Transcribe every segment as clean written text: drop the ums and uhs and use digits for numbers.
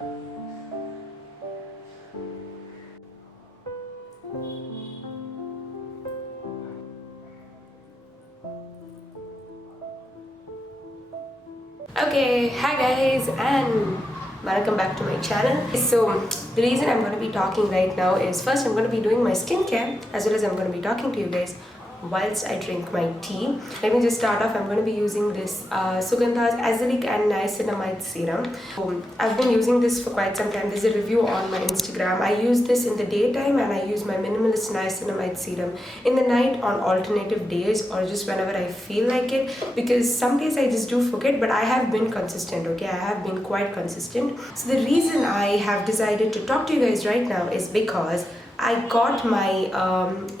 Okay, hi guys, and welcome back to my channel. So the reason I'm going to be talking right now is, first I'm going to be doing my skincare, as well as I'm going to be talking to you guys whilst I drink my tea. Let me just start off. I'm going to be using this Sugandha's Azelaic and Niacinamide Serum. I've been using this for quite some time. There's a review on my Instagram. I use this in the daytime, and I use my Minimalist Niacinamide Serum in the night on alternative days, or just whenever I feel like it, because some days I just do forget, but I have been consistent. Okay, I have been quite consistent. So the reason I have decided to talk to you guys right now is because I got my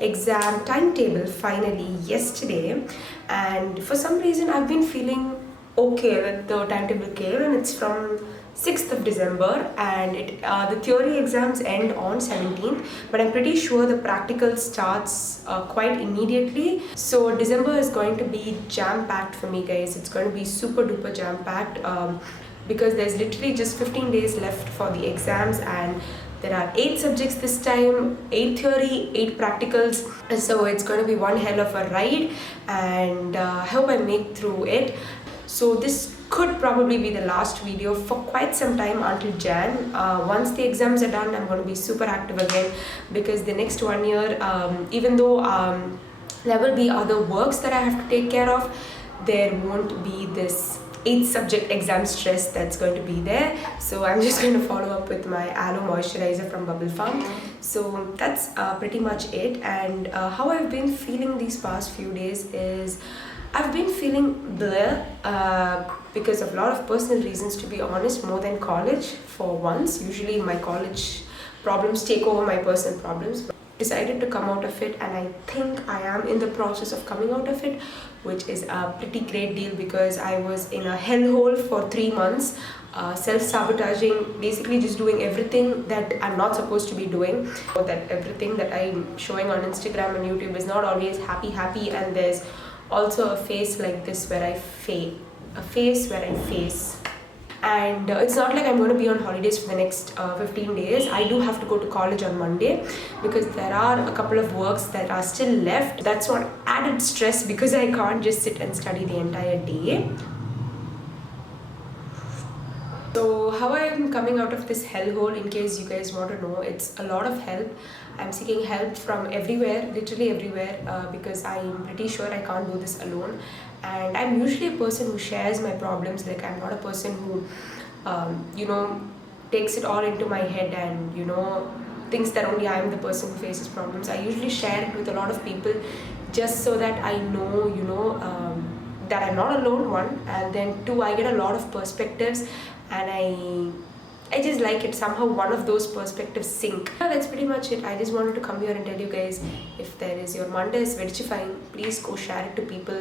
exam timetable finally yesterday, and for some reason I've been feeling okay when the timetable came, and it's from 6th of December, and the theory exams end on 17th, but I'm pretty sure the practical starts quite immediately. So December is going to be jam-packed for me, guys. It's going to be super duper jam-packed because there's literally just 15 days left for the exams, and there are 8 subjects this time, 8 theory, 8 practicals. So it's going to be one hell of a ride, and I hope I make through it. So this could probably be the last video for quite some time until Jan. Once the exams are done, I'm going to be super active again, because the next 1 year, even though there will be other works that I have to take care of, there won't be this 8 subject exam stress that's going to be there. So I'm just going to follow up with my aloe moisturizer from Bubble Farm. So that's pretty much it. And how I've been feeling these past few days is, I've been feeling blur because of a lot of personal reasons, to be honest, more than college for once. Usually my college problems take over my personal problems. But decided to come out of it, and I think I am in the process of coming out of it, which is a pretty great deal, because I was in a hellhole for 3 months, self-sabotaging, basically just doing everything that I'm not supposed to be doing. That everything that I'm showing on Instagram and YouTube is not always happy, and there's also a face like this where I face. And it's not like I'm going to be on holidays for the next 15 days. I do have to go to college on Monday, because there are a couple of works that are still left. That's what added stress, because I can't just sit and study the entire day. So how I am coming out of this hellhole, in case you guys want to know, it's a lot of help. I'm seeking help from everywhere, literally everywhere, because I'm pretty sure I can't do this alone. And I'm usually a person who shares my problems. Like, I'm not a person who, takes it all into my head and, thinks that only I am the person who faces problems. I usually share it with a lot of people, just so that I know, that I'm not alone, one, and then two, I get a lot of perspectives, and I just like it. Somehow one of those perspectives sync. Yeah, that's pretty much it. I just wanted to come here and tell you guys, if there is your Monday is verifying, please go share it to people.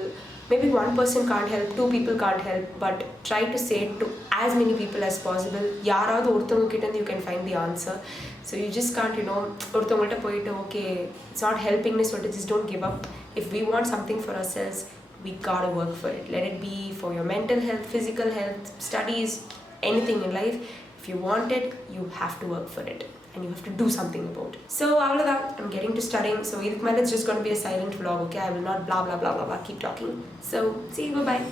Maybe one person can't help, 2 people can't help, but try to say it to as many people as possible. Yaravadu orthavanga kitta you can find the answer. So you just can't, orthavangalta poite, okay, it's not helping me, so just don't give up. If we want something for ourselves, we gotta work for it. Let it be for your mental health, physical health, studies, anything in life. If you want it, you have to work for it, and you have to do something about it. So all of that, I'm getting to studying. So it's just going to be a silent vlog, okay? I will not blah blah blah blah blah keep talking. So see you, bye bye.